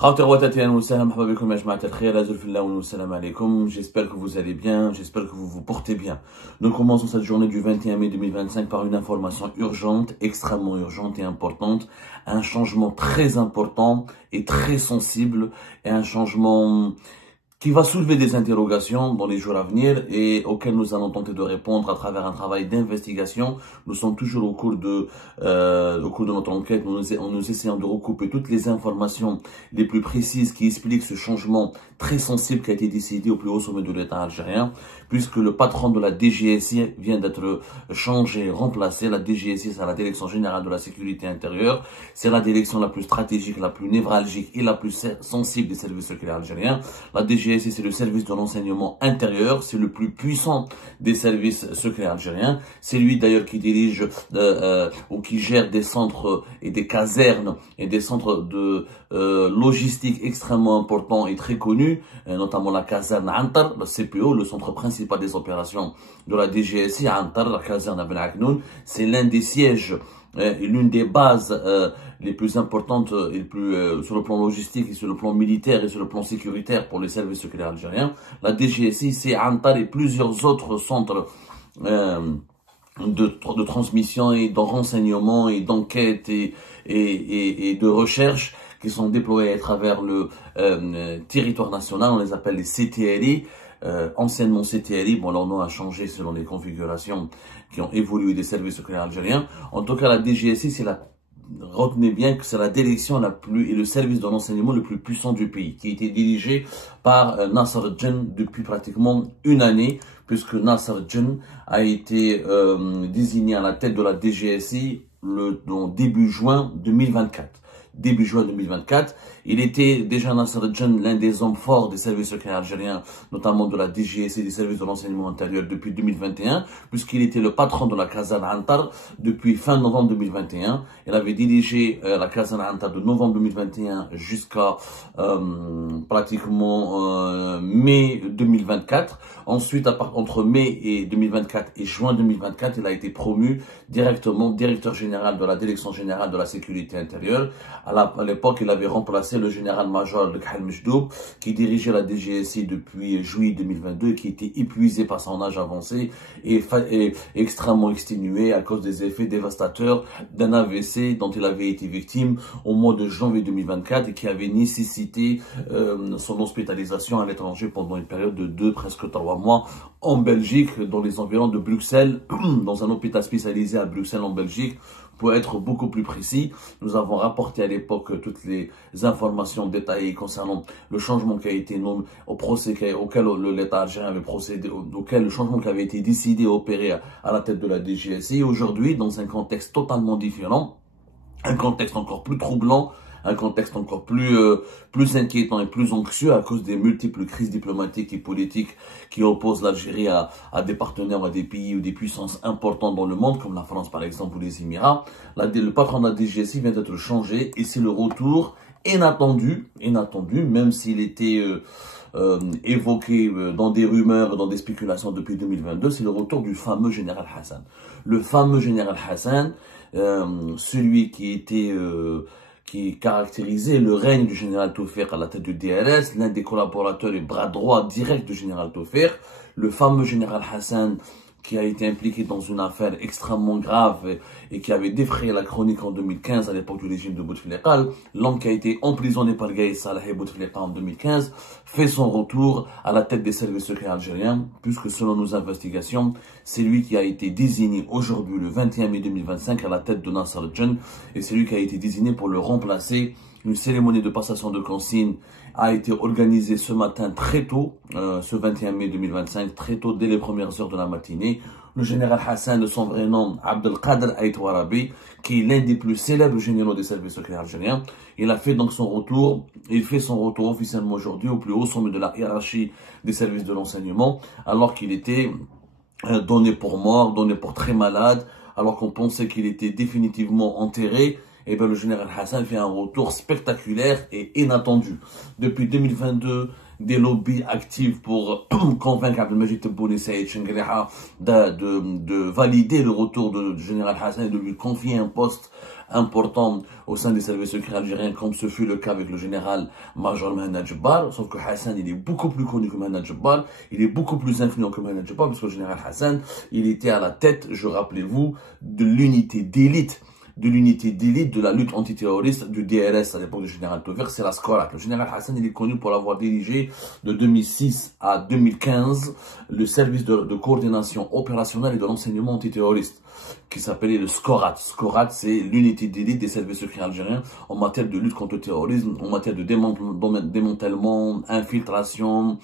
J'espère que vous allez bien, j'espère que vous vous portez bien. Nous commençons cette journée du 21 mai 2025 par une information urgente, extrêmement urgente et importante. Un changement très important et très sensible et un changement qui va soulever des interrogations dans les jours à venir et auxquelles nous allons tenter de répondre à travers un travail d'investigation. Nous sommes toujours au cours de notre enquête, nous essayons de recouper toutes les informations les plus précises qui expliquent ce changement très sensible qui a été décidé au plus haut sommet de l'État algérien, puisque le patron de la DGSI vient d'être changé, remplacé. La DGSI, c'est la Direction Générale de la Sécurité Intérieure. C'est la direction la plus stratégique, la plus névralgique et la plus sensible des services secrets algériens. La DGSI, c'est le service de renseignement intérieur. C'est le plus puissant des services secrets algériens. C'est lui d'ailleurs qui dirige ou qui gère des centres et des casernes et des centres de logistique extrêmement importants et très connus, notamment la caserne Antar, le CPO, le centre principal des opérations de la DGSI, Antar, la caserne Ben Aknoun. C'est l'un des sièges et l'une des bases les plus importantes et sur le plan logistique et sur le plan militaire et sur le plan sécuritaire pour les services secrets algériens. La DGSI, c'est Antar et plusieurs autres centres de transmission et de renseignement et d'enquête et de recherche qui sont déployés à travers le territoire national. On les appelle les CTLI, anciennement CTLI. Bon, leur nom a changé selon les configurations qui ont évolué des services secrets algériens. En tout cas, la DGSI, retenez bien que c'est la direction et le service de renseignement le plus puissant du pays, qui a été dirigé par Nasser Djen depuis pratiquement une année, puisque Nasser Djen a été désigné à la tête de la DGSI début juin 2024. Début juin 2024. Il était déjà Nasser Djen, l'un des hommes forts des services secrets algériens, notamment de la DGSI, des services de renseignement intérieur depuis 2021, puisqu'il était le patron de la caserne Antar depuis fin novembre 2021. Il avait dirigé la caserne Antar de novembre 2021 jusqu'à pratiquement mai 2024. Ensuite, entre mai et 2024 et juin 2024, il a été promu directement directeur général de la Direction Générale de la Sécurité Intérieure. À l'époque, il avait remplacé le général-major de Khal Mejdoub, qui dirigeait la DGSI depuis juillet 2022 et qui était épuisé par son âge avancé et extrêmement exténué à cause des effets dévastateurs d'un AVC dont il avait été victime au mois de janvier 2024 et qui avait nécessité son hospitalisation à l'étranger pendant une période de presque 3 mois en Belgique, dans les environs de Bruxelles, dans un hôpital spécialisé à Bruxelles en Belgique. Pour être beaucoup plus précis, nous avons rapporté à l'époque toutes les informations détaillées concernant le changement qui a été nommé au procès auquel l'État algérien avait procédé, auquel le changement qui avait été décidé et opéré à la tête de la DGSI. Aujourd'hui, dans un contexte totalement différent, un contexte encore plus troublant, un contexte encore plus inquiétant et plus anxieux à cause des multiples crises diplomatiques et politiques qui opposent l'Algérie à des partenaires, à des pays ou des puissances importantes dans le monde, comme la France par exemple ou les Émirats. Le patron de la DGSI vient d'être changé et c'est le retour inattendu, même s'il était évoqué dans des rumeurs, dans des spéculations depuis 2022, c'est le retour du fameux général Hassan. Le fameux général Hassan, celui qui caractérisait le règne du général Tawfik à la tête du DRS, l'un des collaborateurs et bras droit direct du général Tawfik, le fameux général Hassan qui a été impliqué dans une affaire extrêmement grave et qui avait défrayé la chronique en 2015 à l'époque du régime de Bouteflika. L'homme qui a été emprisonné par Gaïd Salah et Bouteflika en 2015 fait son retour à la tête des services secrets algériens, puisque selon nos investigations, c'est lui qui a été désigné aujourd'hui le 21 mai 2025 à la tête de Nasser Djen et c'est lui qui a été désigné pour le remplacer. Une cérémonie de passation de consigne a été organisée ce matin très tôt, ce 21 mai 2025, très tôt, dès les premières heures de la matinée. Le général Hassan, de son vrai nom, Abdelkader Ait Warabi, qui est l'un des plus célèbres généraux des services secrets algériens. Il a fait donc son retour, il fait son retour officiellement aujourd'hui au plus haut sommet de la hiérarchie des services de l'enseignement, alors qu'il était donné pour mort, donné pour très malade, alors qu'on pensait qu'il était définitivement enterré. Et bien le général Hassan fait un retour spectaculaire et inattendu. Depuis 2022, des lobbies actifs pour convaincre Abdelmajid Tebboune et Saïd Chengueleha de valider le retour du général Hassan et de lui confier un poste importants au sein des services secrets algériens, comme ce fut le cas avec le général-major Mehmet Djebbar. Sauf que Hassan, il est beaucoup plus connu que Mehmet Djebbar, il est beaucoup plus influent que Mehmet Djebbar, parce que le général Hassan, il était à la tête, je rappelez-vous, de l'unité d'élite de la lutte antiterroriste du DRS à l'époque du général Taufer, c'est la SCORAT. Le général Hassan, il est connu pour avoir dirigé de 2006 à 2015 le service de coordination opérationnelle et de renseignement antiterroriste qui s'appelait le SCORAT. SCORAT, c'est l'unité d'élite des services secrets algériens en matière de lutte contre le terrorisme, en matière de démantèlement, infiltration,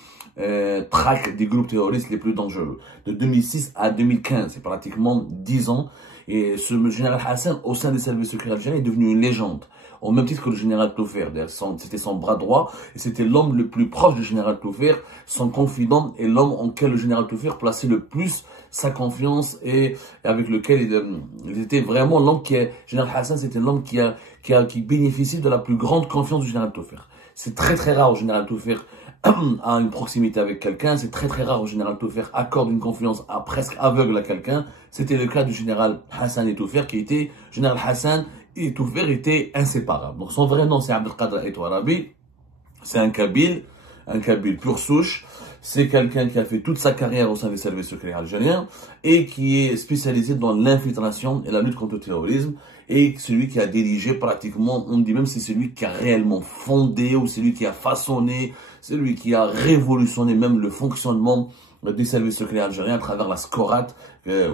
traque des groupes terroristes les plus dangereux. De 2006 à 2015, c'est pratiquement 10 ans. Et ce général Hassan, au sein des services secrets algériens, est devenu une légende. Au même titre que le général Taufer. C'était son bras droit et c'était l'homme le plus proche du général Taufer, son confident et l'homme en quel le général Taufer plaçait le plus sa confiance et avec lequel il était vraiment l'homme général Hassan, c'était l'homme qui bénéficie de la plus grande confiance du général Taufer. C'est très très rare au général Taufer à une proximité avec quelqu'un, c'est très très rare au général Taufer accorde une confiance presque aveugle à quelqu'un. C'était le cas du général Hassan et Taufer qui était, général Hassan et Taufer étaient inséparables. Donc son vrai nom c'est Abdelkader Etouarabi, c'est un Kabyle pur souche. C'est quelqu'un qui a fait toute sa carrière au sein des services secrets algériens et qui est spécialisé dans l'infiltration et la lutte contre le terrorisme et celui qui a dirigé pratiquement, on dit même c'est celui qui a réellement fondé ou celui qui a façonné, celui qui a révolutionné même le fonctionnement des services secrets algériens à travers la SCORAT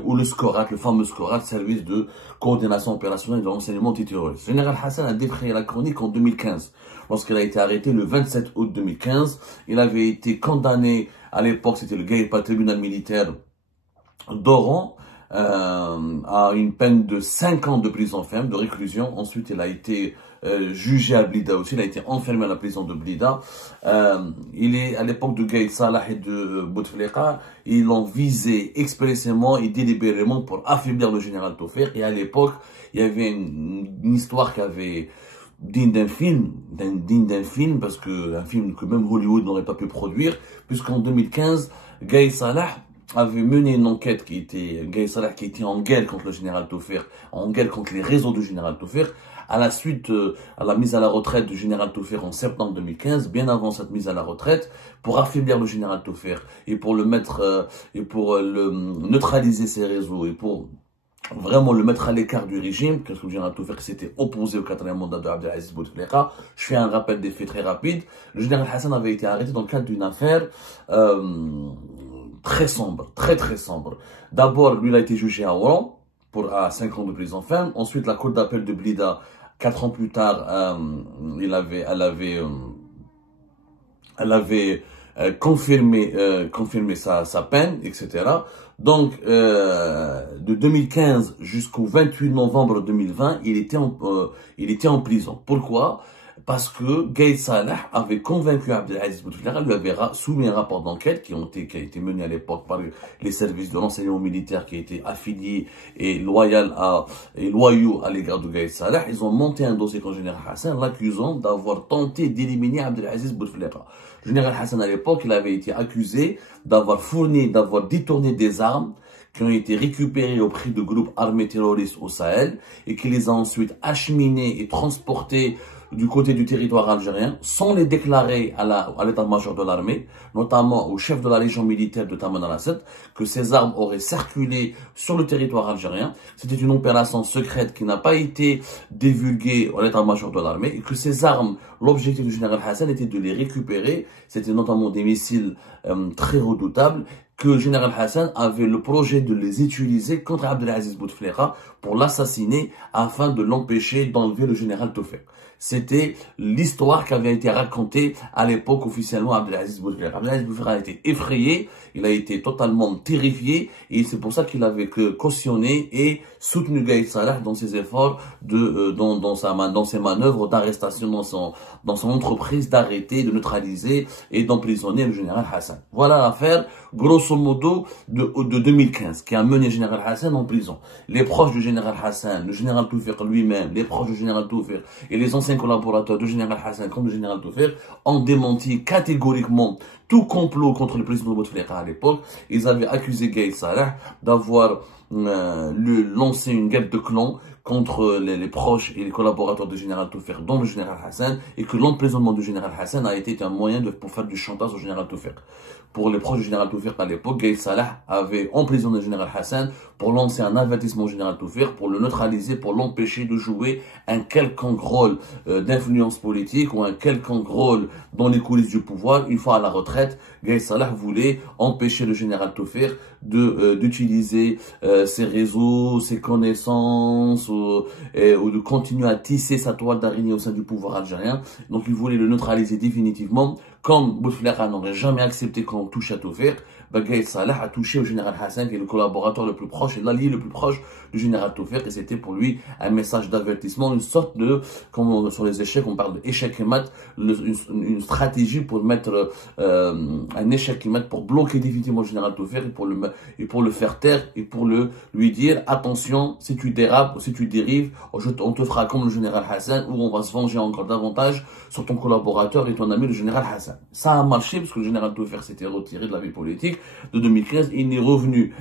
ou le SCORAT, le fameux SCORAT, service de coordination opérationnelle et de renseignement antiterroriste. Le général Hassan a défrayé la chronique en 2015. Lorsqu'il a été arrêté le 27 août 2015, il avait été condamné, à l'époque c'était le Guaïpa tribunal militaire d'Oran, à une peine de 5 ans de prison ferme, de réclusion. Ensuite, il a été jugé à Blida aussi, il a été enfermé à la prison de Blida. Il est à l'époque de Gaïd Salah et de Bouteflika, ils l'ont visé expressément et délibérément pour affaiblir le général Taufer. Et à l'époque, il y avait une histoire qui avait digne d'un film, parce que un film que même Hollywood n'aurait pas pu produire, puisqu'en 2015, Gaïd Salah avait mené une enquête Gaïd Salah qui était en guerre contre le général Taufer, en guerre contre les réseaux du général Taufer, à la suite à la mise à la retraite du général Taufer en septembre 2015, bien avant cette mise à la retraite, pour affaiblir le général Taufer et pour le mettre le neutraliser ses réseaux et pour vraiment le mettre à l'écart du régime, parce que le général Taufer s'était opposé au 4e mandat de Abdelaziz Bouteflika. Je fais un rappel des faits très rapide. Le général Hassan avait été arrêté dans le cadre d'une affaire très sombre, très sombre. D'abord, lui, il a été jugé à Oran à 5 ans de prison ferme. Ensuite, la cour d'appel de Blida, 4 ans plus tard, elle avait confirmé sa peine, etc. Donc, de 2015 jusqu'au 28 novembre 2020, il était en prison. Pourquoi? Parce que Gaïd Salah avait convaincu Abdelaziz Bouteflika, lui avait soumis un rapport d'enquête qui a été mené à l'époque par les services de renseignement militaire qui étaient affiliés et loyaux à l'égard de Gaïd Salah. Ils ont monté un dossier contre le général Hassan, l'accusant d'avoir tenté d'éliminer Abdelaziz Bouteflika. Le général Hassan, à l'époque, il avait été accusé d'avoir détourné des armes qui ont été récupérées auprès de groupes armés terroristes au Sahel et qui les a ensuite acheminées et transportées du côté du territoire algérien sans les déclarer à l'état-major de l'armée, notamment au chef de la région militaire de Taman al-Assad, que ces armes auraient circulé sur le territoire algérien. C'était une opération secrète qui n'a pas été divulguée à l'état-major de l'armée et que ces armes, l'objectif du général Hassan était de les récupérer. C'était notamment des missiles très redoutables que le général Hassan avait le projet de les utiliser contre Abdelaziz Bouteflika pour l'assassiner afin de l'empêcher d'enlever le général Taufer. C'était l'histoire qui avait été racontée à l'époque officiellement à Abdelaziz Bouteflika. Abdelaziz Bouteflika a été effrayé, il a été totalement terrifié et c'est pour ça qu'il avait cautionné et soutenu Gaïd Salah dans ses efforts dans ses manœuvres d'arrestation, dans son entreprise d'arrêter, de neutraliser et d'emprisonner le général Hassan. Voilà l'affaire, grosso modo, de 2015, qui a mené le général Hassan en prison. Les proches du général Hassan, le général Taufer lui-même, les proches du général Taufer et les anciens collaborateurs du général Hassan comme du général Taufer ont démenti catégoriquement tout complot contre le président Bouteflika à l'époque. Ils avaient accusé Gaïd Salah d'avoir lancé une guerre de clans contre les proches et les collaborateurs du général Tawfiq, dont le général Hassan, et que l'emprisonnement du général Hassan a été un moyen pour faire du chantage au général Tawfiq. Pour les proches du général Tawfiq à l'époque, Gaïd Salah avait emprisonné le général Hassan pour lancer un avertissement au général Tawfiq, pour le neutraliser, pour l'empêcher de jouer un quelconque rôle d'influence politique ou un quelconque rôle dans les coulisses du pouvoir. Une fois à la retraite, Gaïd Salah voulait empêcher le général Tawfiq d'utiliser ses réseaux, ses connaissances ou de continuer à tisser sa toile d'araignée au sein du pouvoir algérien. Donc il voulait le neutraliser définitivement. Comme Bouteflika n'aurait jamais accepté qu'on touche à Tawfiq, Gaïd Salah a touché au général Hassan, qui est le collaborateur le plus proche et l'allié le plus proche du général Tawfiq, et c'était pour lui un message d'avertissement, une sorte de, comme sur les échecs, on parle d'échec et mat, une stratégie pour mettre un échec et mat pour bloquer définitivement le général Tawfiq et pour le faire taire et pour lui dire attention, si tu dérapes, si tu dérives, on te fera comme le général Hassan, ou on va se venger encore davantage sur ton collaborateur et ton ami le général Hassan. Ça a marché parce que le général Tawfiq s'était retiré de la vie politique de 2015. Il est revenu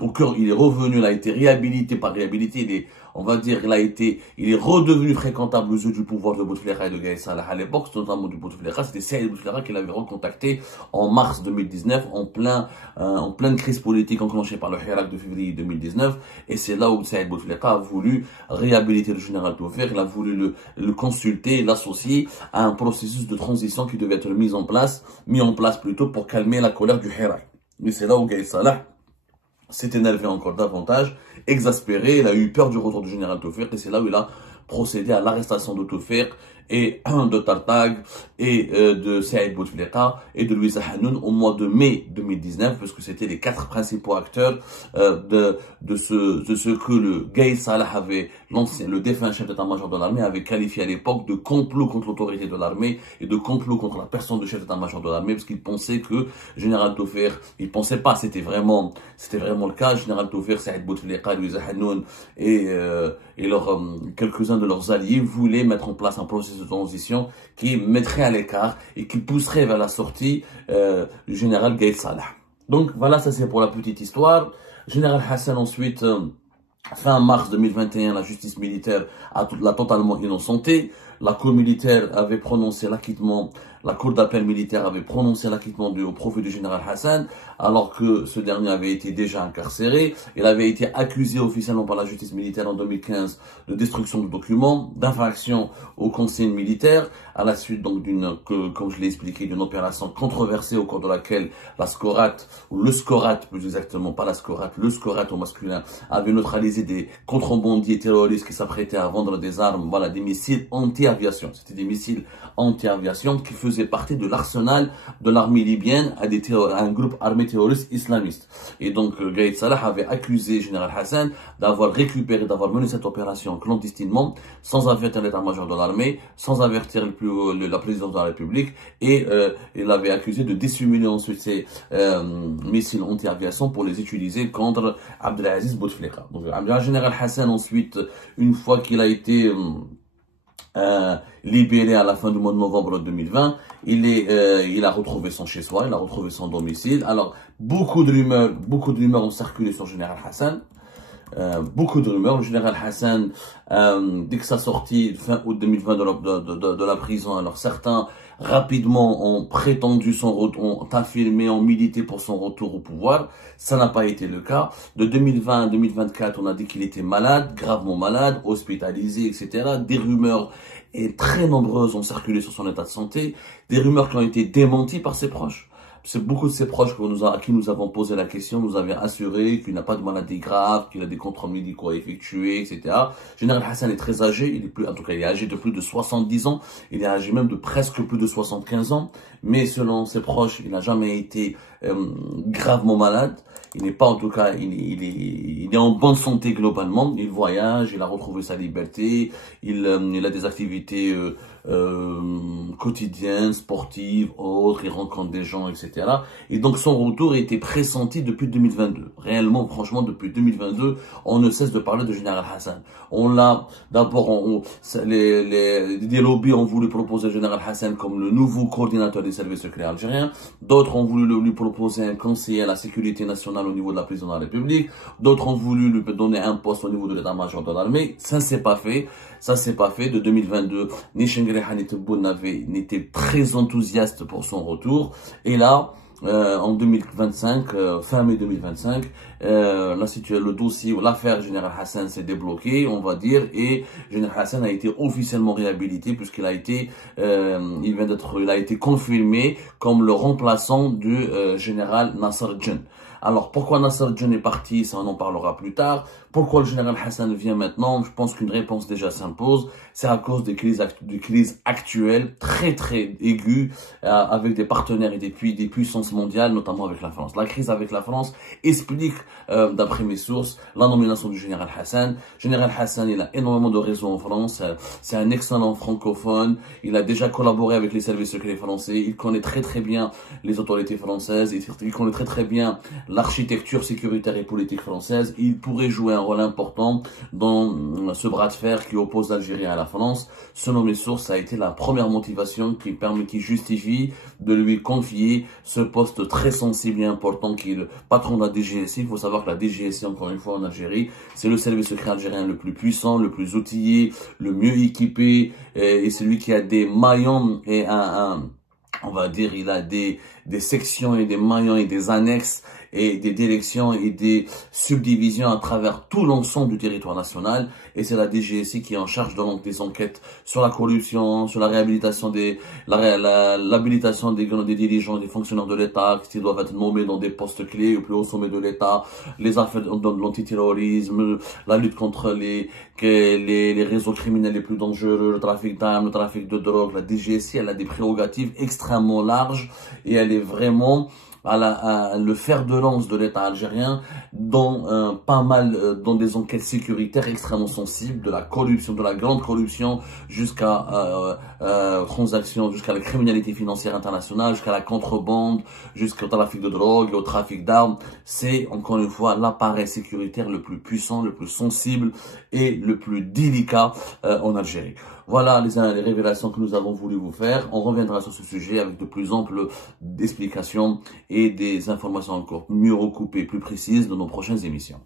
au cœur, il est revenu, il a été réhabilité, pas réhabilité, on va dire, il est redevenu fréquentable aux yeux du pouvoir de Bouteflika et de Gaïd Salah à l'époque, notamment du Bouteflika. C'était Saïd Bouteflika qui l'avait recontacté en mars 2019, en pleine crise politique enclenchée par le Hirak de février 2019. Et c'est là où Saïd Bouteflika a voulu réhabiliter le général Tawfiq. Il a voulu le consulter, l'associer à un processus de transition qui devait être mis en place plutôt pour calmer la colère du Hirak. Mais c'est là où Gaïd Salah s'est énervé encore davantage, exaspéré, il a eu peur du retour du général Tawfiq, et c'est là où il a procédé à l'arrestation de Tawfiq et de Tartag et de Saïd Bouteflika et de Louisa Hanoun au mois de mai 2019, parce que c'était les 4 principaux acteurs de ce que le Gaïd Salah avait lancé, le défunt chef d'état-major de l'armée avait qualifié à l'époque de complot contre l'autorité de l'armée et de complot contre la personne de chef d'état-major de l'armée, parce qu'il pensait que le général Tawfiq, il pensait pas, c'était vraiment le cas, le général Tawfiq, Saïd Bouteflika, Louisa Hanoun et quelques-uns de leurs alliés voulaient mettre en place un processus de transition qui mettrait à l'écart et qui pousserait vers la sortie du général Gaïd Salah. Donc voilà, ça c'est pour la petite histoire. Général Hassan ensuite, fin mars 2021, la justice militaire l'a totalement innocenté. La cour militaire avait prononcé l'acquittement, la cour d'appel militaire avait prononcé l'acquittement au profit du général Hassan, alors que ce dernier avait été déjà incarcéré. Il avait été accusé officiellement par la justice militaire en 2015 de destruction de documents, d'infraction aux consignes militaires, à la suite donc comme je l'ai expliqué, d'une opération controversée au cours de laquelle la SCORAT, ou le SCORAT plus exactement, pas la SCORAT, le SCORAT au masculin, avait neutralisé des contrebandiers terroristes qui s'apprêtaient à vendre des armes, voilà, des missiles anti-aviation. C'était des missiles anti-aviation qui faisaient partie de l'arsenal de l'armée libyenne à un groupe armé terroriste islamiste. Et donc, Gaïd Salah avait accusé Général Hassan d'avoir récupéré, d'avoir mené cette opération clandestinement, sans avertir l'état-major de l'armée, sans avertir la présidence de la République, et il avait accusé de dissimuler ensuite ces missiles anti-aviation pour les utiliser contre Abdelaziz Bouteflika. Donc, Général Hassan ensuite, une fois qu'il a été libéré à la fin du mois de novembre 2020, il a retrouvé son chez-soi, il a retrouvé son domicile. Alors, beaucoup de rumeurs ont circulé sur Général Hassan. Beaucoup de rumeurs. Le général Hassan, dès que sa sortie fin août 2020 de la prison, alors certains rapidement ont prétendu son retour, ont affirmé, ont milité pour son retour au pouvoir. Ça n'a pas été le cas. De 2020 à 2024, on a dit qu'il était malade, gravement malade, hospitalisé, etc. Des rumeurs très nombreuses ont circulé sur son état de santé. Des rumeurs qui ont été démenties par ses proches. C'est beaucoup de ses proches à qui nous avons posé la question, nous avaient assuré qu'il n'a pas de maladie grave, qu'il a des contrôles médicaux à effectuer, etc. Général Hassan est très âgé, il est âgé de plus de 70 ans, il est âgé même de presque plus de 75 ans, mais selon ses proches, il n'a jamais été gravement malade. Il n'est pas, en tout cas, il est en bonne santé globalement. Il voyage, il a retrouvé sa liberté, il a des activités quotidiennes, sportives, autres, il rencontre des gens, etc. Et donc son retour a été pressenti depuis 2022. Réellement, franchement, depuis 2022, on ne cesse de parler de Général Hassan. On l'a, d'abord, des lobbies ont voulu proposer Général Hassan comme le nouveau coordinateur des services secrets algériens. D'autres ont voulu lui proposer un conseiller à la sécurité nationale au niveau de la présidence de la République. D'autres ont voulu lui donner un poste au niveau de l'état-major de l'armée. Ça ne s'est pas fait. Ça s'est pas fait. De 2022, ni Chenguereha ni Tebboune n'étaient très enthousiastes pour son retour. Et là, en 2025, fin mai 2025, le dossier ou l'affaire Général Hassan s'est débloquée, on va dire, et Général Hassan a été officiellement réhabilité puisqu'il a été, il a été confirmé comme le remplaçant du général Nasser Djen. Alors, pourquoi Nasser Djen est parti, ça on en parlera plus tard. Pourquoi le général Hassan vient maintenant? Je pense qu'une réponse déjà s'impose. C'est à cause des crises actuelles très aiguës avec des partenaires et des puissances mondiales, notamment avec la France. La crise avec la France explique, d'après mes sources, la nomination du général Hassan. Général Hassan, il a énormément de réseaux en France. C'est un excellent francophone. Il a déjà collaboré avec les services secrets français. Il connaît très bien les autorités françaises. Il connaît très bien l'architecture sécuritaire et politique française. Il pourrait jouer un rôle important dans ce bras de fer qui oppose l'Algérie à la France. Selon mes sources, ça a été la première motivation qui justifie de lui confier ce poste très sensible et important qui est le patron de la DGSI. Il faut savoir que la DGSI, encore une fois en Algérie, c'est le service secret algérien le plus puissant, le plus outillé, le mieux équipé, et celui qui a des maillons et on va dire, il a des sections et des maillons et des annexes et des directions et des subdivisions à travers tout l'ensemble du territoire national. Et c'est la DGSI qui est en charge des enquêtes sur la corruption, sur la réhabilitation l'habilitation des dirigeants, des fonctionnaires de l'État qui doivent être nommés dans des postes clés au plus haut sommet de l'État, les affaires de l'antiterrorisme, la lutte contre les réseaux criminels les plus dangereux, le trafic d'armes, le trafic de drogue. La DGSI, elle a des prérogatives extrêmement larges et elle est vraiment le fer de lance de l'État algérien dans dans des enquêtes sécuritaires extrêmement sensibles, de la corruption, de la grande corruption jusqu'à transactions, jusqu'à la criminalité financière internationale, jusqu'à la contrebande, jusqu'au trafic de drogue, au trafic d'armes. C'est encore une fois l'appareil sécuritaire le plus puissant, le plus sensible et le plus délicat en Algérie. Voilà les révélations que nous avons voulu vous faire. On reviendra sur ce sujet avec de plus amples explications et des informations encore mieux recoupées, plus précises dans nos prochaines émissions.